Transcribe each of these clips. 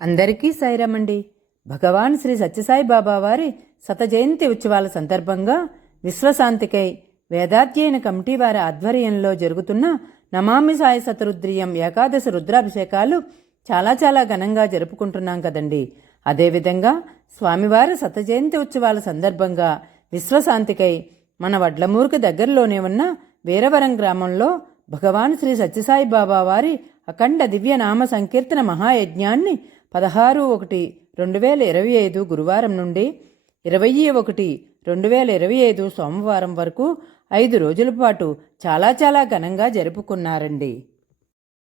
అందరికీ సాయిరామండి భగవాన్ శ్రీ సత్యసాయి బాబా వారి శత జయంతి ఉత్సవాల సందర్భంగా విశ్వశాంతికై వేదాధ్యయన కమిటీ వారి ఆధ్వర్యంలో జరుగుతున్న నమామి సాయి శతరుద్రియం ఏకాదశి రుద్రాభిషేకాలు చాలా చాలా ఘనంగా జరుపుకుంటున్నాం కదండి. అదేవిధంగా స్వామివారి శత జయంతి ఉత్సవాల సందర్భంగా విశ్వశాంతికై మన వడ్లమూరుకు దగ్గరలోనే ఉన్న వీరవరం గ్రామంలో భగవాన్ శ్రీ సత్యసాయి బాబా వారి అఖండ దివ్య నామ సంకీర్తన మహాయజ్ఞాన్ని పదహారు ఒకటి రెండు వేల ఇరవై ఐదు గురువారం నుండి ఇరవై ఒకటి రెండు వేల ఇరవై ఐదు సోమవారం వరకు ఐదు రోజుల పాటు చాలా చాలా ఘనంగా జరుపుకున్నారండి.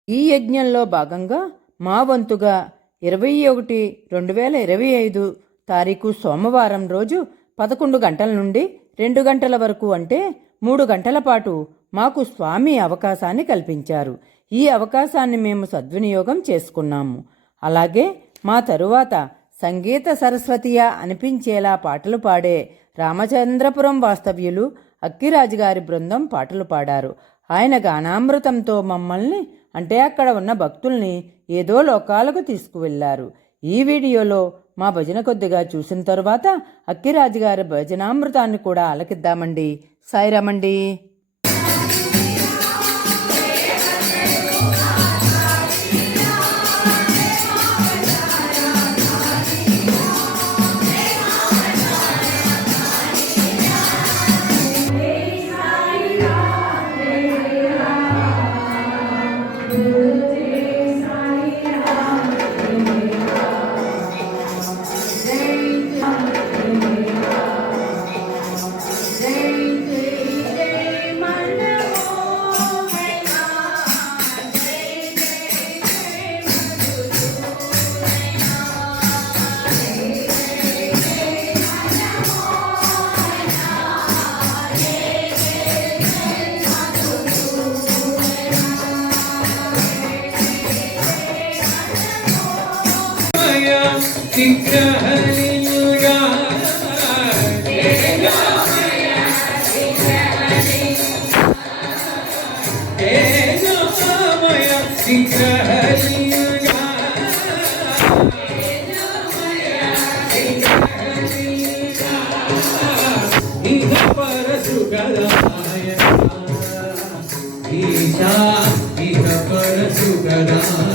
ఈ యజ్ఞంలో భాగంగా మా వంతుగా ఇరవై ఒకటి రెండు వేల ఇరవై ఐదు తారీఖు సోమవారం రోజు పదకొండు గంటల నుండి రెండు గంటల వరకు అంటే మూడు గంటల పాటు మాకు స్వామి అవకాశాన్ని కల్పించారు. ఈ అవకాశాన్ని మేము సద్వినియోగం చేసుకున్నాము. అలాగే మా తరువాత సంగీత సరస్వతియా అనిపించేలా పాటలు పాడే రామచంద్రపురం వాస్తవ్యులు అక్కిరాజు గారి బృందం పాటలు పాడారు. ఆయన గానామృతంతో మమ్మల్ని అంటే అక్కడ ఉన్న భక్తుల్ని ఏదో లోకాలకు తీసుకువెళ్ళారు. ఈ వీడియోలో మా భజన కొద్దిగా చూసిన తరువాత అక్కిరాజు గారి భజనామృతాన్ని కూడా ఆలకిద్దామండి. సాయిరామండి. విగ్రహనిలుగా విగ్రహని ఈశా ఇహ పరశు గదా